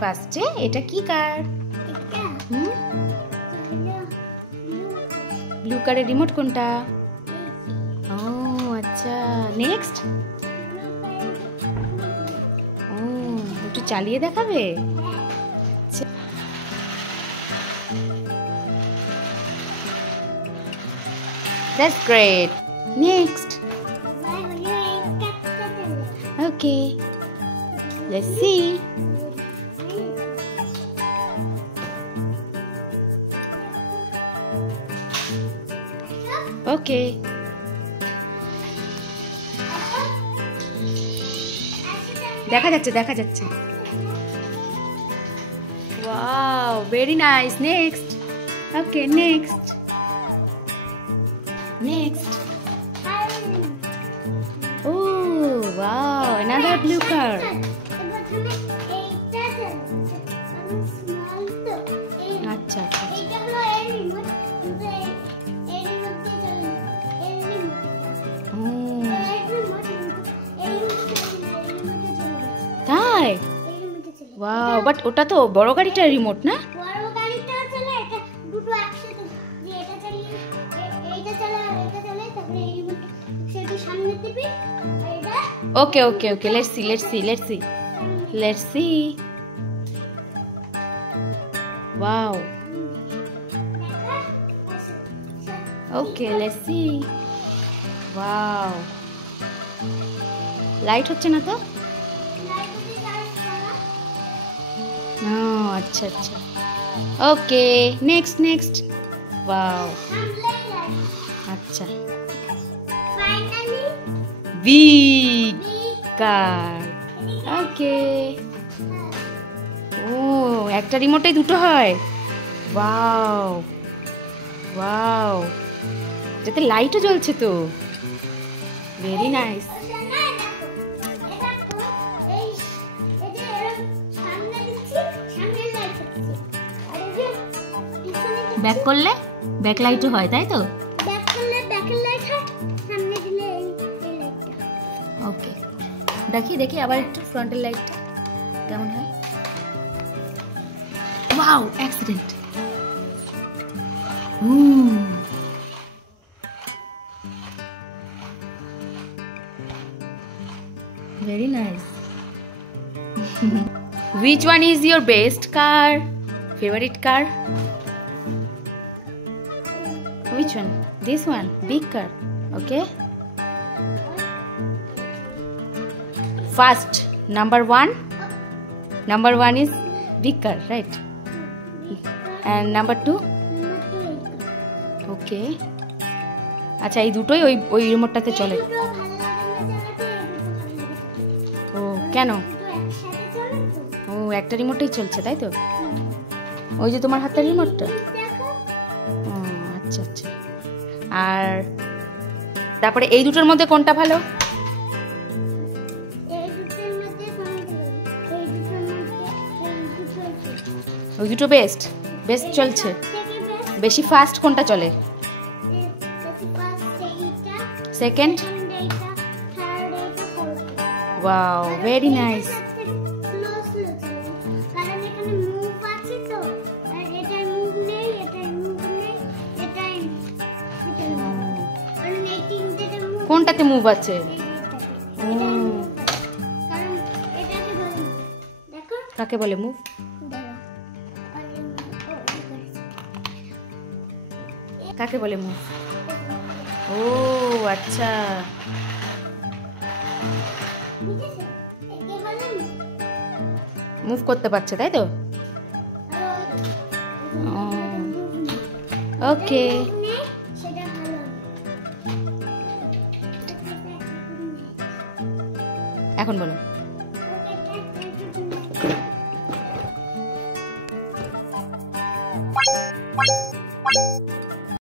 ফার্স্টে এটা কি কার? ব্লু কারের রিমোট কোনটা? ও আচ্ছা, নেক্সট। ও একটু চালিয়ে দেখাবে? That's great. Next. Okay. Let's see. Okay. দেখা যাচ্ছে। Wow, very nice. Next. Okay, next. Oh, wow, another blue car. আচ্ছা। তাই? ওয়াও, বাট ওটা তো বড় গাড়িটার রিমোট না? বড় গাড়িটা চলে, এটা দুটো একসাথে, যে এটা চালিয়ে এইটা চালা আর এটা চালায়, তারপরে এই রিমোট সেটা সামনে টিপি এটা। Okay, let's see. Wow. Okay, let's see. Wow. Light হচ্ছে না তো? আচ্ছা। ওকে, নেক্সট। ওয়াও, আচ্ছা। বিগ কার। ওকে। ও, একটা রিমোটে দুটো হয়? ওয়াও, যাতে লাইটও জ্বলছে তো। Very nice. ব্যাক করলে ব্যাক লাইটও হয়, তাই তো? ব্যাক করলে ব্যাকের লাইট হয়, সামনে দিলে এই লাইটটা। ওকে, দেখি আবার একটু ফ্রন্টের লাইটটা কেমন হয়। Wow, accident. Very nice. Which one is your best car? Favorite car? Which one? This one, big car. Okay. First, number one is big car, right? And number 2? Okay. আচ্ছা, এই দুটোই ওই রিমোটটাতে চলে। ও কেন? ও একটা রিমোটেই চলছে, তাই তো? ওই যে তোমার হাতের রিমোটটা। আচ্ছা। আর তারপরে এই দুটোর মধ্যে কোনটা ভালো? ওই দুটো বেস্ট চলছে। বেশি ফাস্ট কোনটা চলে? সেকেন্ড। Wow, very nice. কোনটাতে মুভ আছে? কাকে বলে মুভ? কাকে বলে মুভ? ও আচ্ছা, মুভ করতে পারছে, তাই তো? ওকে, এখন বলো।